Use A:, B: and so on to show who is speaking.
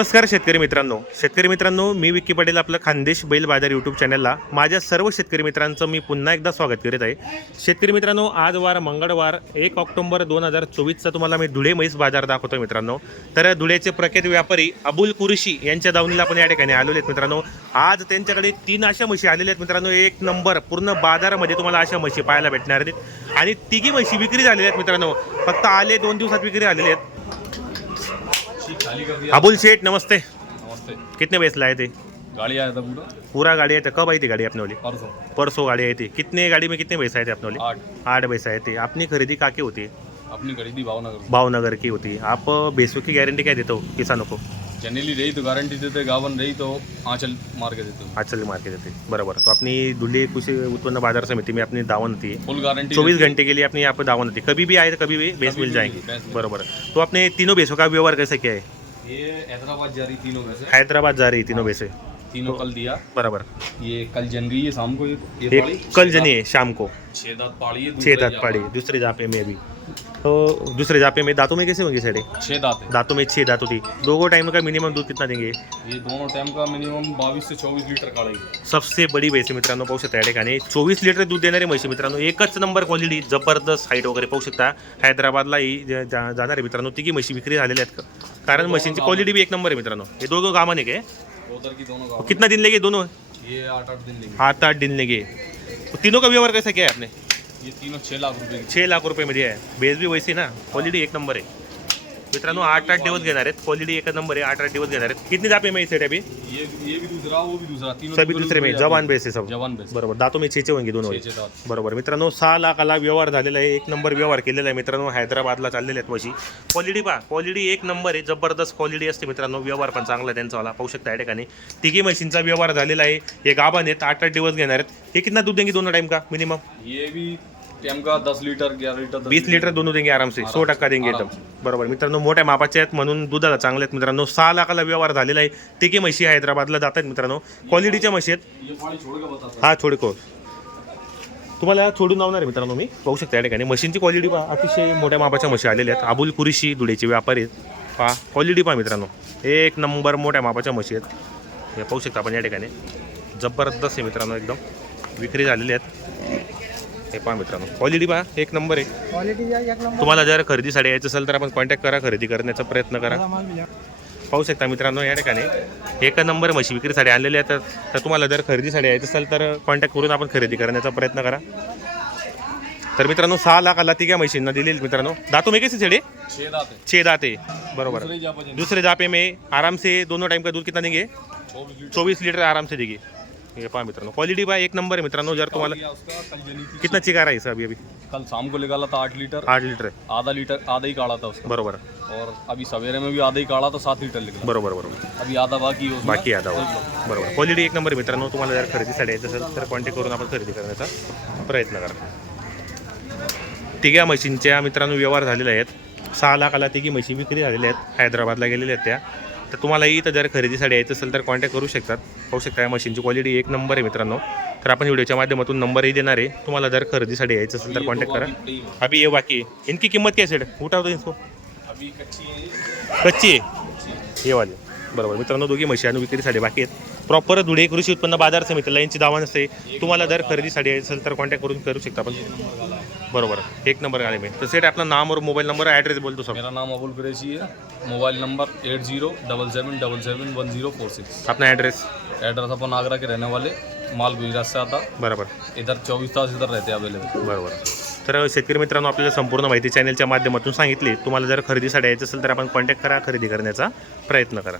A: नमस्कार शेतकरी मित्रांनो. शेतकरी मित्रांनो मी विक्की पटेल आपलं खानदेश बैल बाजार यूट्यूब चॅनलला माझ्या सर्व शेतकरी मित्रांचं मी पुन्हा एकदा स्वागत करीत आहे. शेतकरी मित्रांनो आज वार मंगळवार एक ऑक्टोबर दोन हजार चोवीसचा तुम्हाला मी धुळे म्हैस बाजार दाखवतो मित्रांनो. तर धुळेचे प्रख्यात व्यापारी अबुल कुरेशी यांच्या दावणीला आपण या ठिकाणी आलेले आहेत मित्रांनो. आज त्यांच्याकडे तीन अशा म्हशी आलेल्या आहेत मित्रांनो. एक नंबर पूर्ण बाजारामध्ये तुम्हाला अशा म्हशी पाहायला भेटणार आहेत. आणि तिघी म्हशी विक्री झालेल्या आहेत मित्रांनो. फक्त आले दोन दिवसात विक्री झालेले आहेत. अबुल शेठ नमस्ते.
B: नमस्ते.
A: कितने बेच लाए थे?
B: गाड़ी आया था पूरा।
A: पूरा गाड़ी है तो कब आई थी गाड़ी अपने वाली?
B: परसों।
A: परसों गाड़ी आई थी। कितने गाड़ी में कितने पैसे आए थे अपने वाली?
B: आठ।
A: आठ पैसे आए थे। अपनी खरीदी काकी होती? है
B: अपनी खरीदी भावनगर।
A: भावनगर की होती। है आप बेसों की गारंटी क्या देते हो किसानों को?
B: जनरली रही तो गारंटी देते गावन रही तो आंचल मार के देते।
A: आजचल मार्केट देते बराबर. तो अपनी धुले कृषी उत्पन्न बाजार समिति में अपनी दावन थी
B: फुल गारंटी
A: चौबीस घंटे के लिए अपनी यहाँ पर दावन होती कभी भी आए तो कभी भी भैंस मिल जाएंगी.
B: भैंस
A: बराबर. तो अपने तीनों भैंसों का व्यवहार कैसे किया है?
B: ये हैदराबाद जा रही तीनों में से
A: हैदराबाद जा रही तीनों भैंसे
B: तीनों कल दिया।
A: बराबर.
B: ये कल जन गई है शाम को ये ये
A: कल जनी है शाम को।
B: छह दांत पाड़ी है
A: छः दांत। पाड़ी दूसरे जापे में भी। तो दूसरे जापे में दांतों में कैसे होंगे सेठे
B: छह दांत। है
A: दांतों में छः दांत होती दो टाइम का मिनिमम दूध कितना देंगे?
B: ये दोनों टाइम का मिनिमम बाईस से चौबीस लीटर काढेगी
A: सबसे बडी म्हैस आहे मित्रांनो पाहू शकता या ठिकाणी चोवीस लिटर दूध देणारे म्हशी मित्रांनो एकच नंबर क्वालिटी जबरदस्त हाईट वगैरे पाहू शकता हैदराबादला ही जा- जा- जाणारे मित्रांनो. तिघी म्हशी विक्री झालेल्या आहेत. कारण म्हशींची क्वालिटी भी एक नंबर आहे मित्रांनो. हे दोघं कामाने काय?
B: उधर की दोनों
A: कितना दिन लेंगे दोनों?
B: ये आठ आठ दिन लेंगे.
A: आठ आठ दिन लेंगे. तो तीनों का व्यवहार कैसा किया है आपने
B: ये तीनों छह लाख रुपए की।
A: छः लाख रुपये मध्ये आहे बेस बी वैसी ना क्वालिटी एक नंबर आहे मित्रांनो आठ आठ दिवस घेणार आहेत क्वालिटी एक नंबर आहे आठ आठ दिवस घेणार आहेत. कितनी जापे में सेट अभी?
B: ये ये भी दूसरा वो भी दूसरा तीनों
A: सभी
B: दूसरे
A: में जवान बेस आहे सब।
B: जवान बेस
A: बरोबर दातों में छेचे होंगे दोनों
B: दांत।
A: बरोबर मित्रांनो सहा लाखाला व्यवहार झालेला आहे एक नंबर व्यवहार केलेला आहे मित्रांनो हैदराबादला चाललेले आहेत म्हशी क्वालिटी पहा क्वालिटी एक नंबर आहे जबरदस्त क्वालिटी असते मित्रांनो व्यवहार पण चांगला आहे त्यांचावाला पाहू शकता या ठिकाणी. तिघी म्हशींचा व्यवहार झालेला आहे हे गाभण आहेत आठ आठ दिवस घेणार आहेत. हे कितना दूध देंगे दोनों टाइम का मिनिमम
B: ये भी टाइम का दस लीटर ग्यारह लीटर दस
A: वीस लिटर दोनों देंगे आराम से सौ टक्का देंगे एकदम. बरोबर. मित्रांनो मोठ्या मापाचे आहेत म्हणून दुधाला चांगले आहेत मित्रांनो. सहा लाखाला व्यवहार झालेला आहे. तिघी म्हशी हैदराबादला जात आहेत मित्रांनो. क्वालिटीच्या म्हशी आहेत.
B: के
A: हा छोडको. तुम्हाला छोडून लावणार आहे मित्रांनो मी. पाहू शकता या ठिकाणी. मशीनची क्वालिटी पहा. अतिशय मोठ्या मापाच्या म्हशी आलेल्या आहेत. अबुल कुरीशी धुळेचे व्यापारी आहेत. पहा क्वालिटी पहा मित्रांनो. एक नंबर मोठ्या मापाच्या म्हशी आहेत. हे पाहू शकता आपण या ठिकाणी. जबरदस्त आहे मित्रांनो एकदम. विक्री झालेली आहेत. हे पहा मित्रांनो. क्वालिटी पहा एक नंबर आहे.
C: क्वालिटी एक नंबर
A: तुम्हाला जर खरेदीसाठी यायचं असेल तर आपण कॉन्टॅक्ट करा खरेदी करण्याचा प्रयत्न करा.
C: माल.
A: पाहू शकता मित्रांनो या ठिकाणी एक नंबर म्हशी विक्रीसाठी आणलेले आहेत तर- तर तुम्हाला जर खरेदीसाठी यायचं असेल तर कॉन्टॅक्ट करून आपण खरेदी करण्याचा प्रयत्न करा. तर मित्रांनो सहा लाखाला तिघ्या म्हशींना दिलेली मित्रांनो. दातो में कैसे छेड़े
B: दांत है
A: छः दाते बरोबर.
B: दूसरे जापा जन
A: दूसरे जापे में. आराम से दोनों टाइम का दूध कितना देंगे?
B: चौबीस लीटर.
A: चौबीस लीटर आराम से देंगे. ये पहा मित्रांनो. क्वालिटी पहा एक नंबर आहे मित्रांनो जर तुम्हाला
B: उसका कल थी
A: कितना चिकार आहे सर अभी अभी?
B: कल शाम को निकाला था आठ लीटर।
A: आठ लीटर.
B: आधा लीटर आधा ही काढ़ा था उसका।
A: बरोबर।
B: और अभी सवेरे में भी आधा ही काढ़ा था सात लीटर निकला
A: बरोबर बरोबर।
B: अभी आधा बाकी है उसमें।
A: बाकी आता बरोबर। क्वालिटी एक नंबर आहे मित्रांनो तुम्हाला जर खरेदीसाठी यायचं असेल तर कॉन्टॅक्ट करून आपण खरेदी करण्याचा प्रयत्न करा. तिघ्या म्हशींच्या मित्रांनो व्यवहार झालेले आहेत. सहा लाखाला तिघी म्हशी विक्री झालेल्या आहेत. हैदराबादला गेलेल्या आहेत त्या. तर तुम्हालाही इथं जर खरेदीसाठी यायचं असेल तर कॉन्टॅक्ट करू शकतात. पाहू शकता या मशीनची क्वालिटी एक नंबर आहे मित्रांनो. तर आपण व्हिडिओच्या माध्यमातून नंबरही देणार आहे. तुम्हाला जर खरेदीसाठी यायचं असेल तर कॉन्टॅक्ट करा. अभी ये बाकी इनकी किंमत काय असेल उठावतो
B: इनको. कच्ची
A: कच्ची आहे. हे वाले. बरोबर. मित्रांनो दोघी म्हशी आणि विक्रीसाठी बाकी आहेत. प्रॉपर धुळे कृषी उत्पन्न बाजार समितीला यांची दावा नसते. तुम्हाला जर खरेदीसाठी यायचं असेल तर कॉन्टॅक्ट करून करू शकता. आपण बरोबर. एक नंबर गाडी में तर सेट आपला नाम और मोबाईल नंबर ॲड्रेस बोलतो सर
B: मेरा नाम अबुल कुरैशी है. Mobile number eight zero double seven double seven one zero four six.
A: अपना ॲड्रेस
B: एड्रेस अपन आगरा के रहने वाले माल गुजरात से आता.
A: बरोबर.
B: इधर चौबीस तास इधर रहते अवेलेबल
A: बरोबर. तर शेतकरी मित्रांनो आपल्याला संपूर्ण माहिती चॅनलच्या माध्यमातून सांगितली. तुम्हाला जर खरेदीसाठी यायचं असेल तर आपण कॉन्टॅक्ट करा खरेदी करण्याचा प्रयत्न करा.